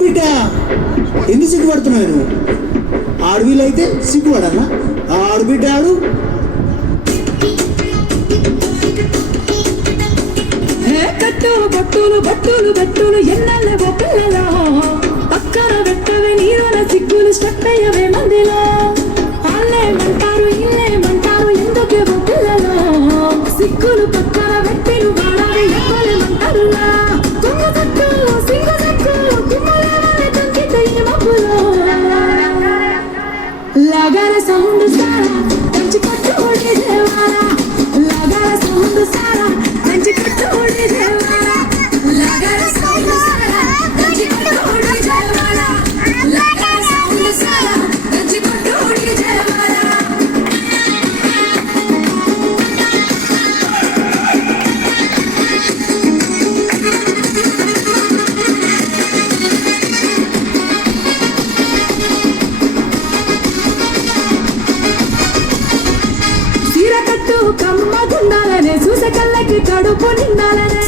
బిడ్డ ఎందుకు సిగ్గుపడుతున్నావు నువ్వు? ఆడవిలైతే సిగ్గుపడన్నా? ఆడు బిడ్డ ఆడు. కట్టు బొట్టులు బొట్టులు బొట్టులు ఎన్నెల్లవో పిల్లలో పక్కన పెట్టవే నీరున సిగ్గులు స్టక్ అయ్యవే మందిలో వాళ్ళేమంటారు ఇల్లేమంటారు ఎందుకేవో పిల్లలో సిగ్గులు పక్కన పెట్టి నువ్వు వాడాలి ఎవ్వలేమంటారులా కుంగ తట్టు సింగ తట్టు కుమ్మలేవాలే తంకితే ఈ మబ్బులో లాగాల సౌండ్ సారా కంచి కట్టు ఓడి దేవారా లాగాల సౌండ్ సారా కంచి కట్టు ఓడి దేవారా లాగాల సౌండ్ సారా కంచి కట్టు ఓడి దేవారా లాగాల సౌండ్ సారా కంచి కట్టు ఓడి దేవారా కమ్మ గుండాలనే చూసే కళ్ళకి కడుపు నిండాలనే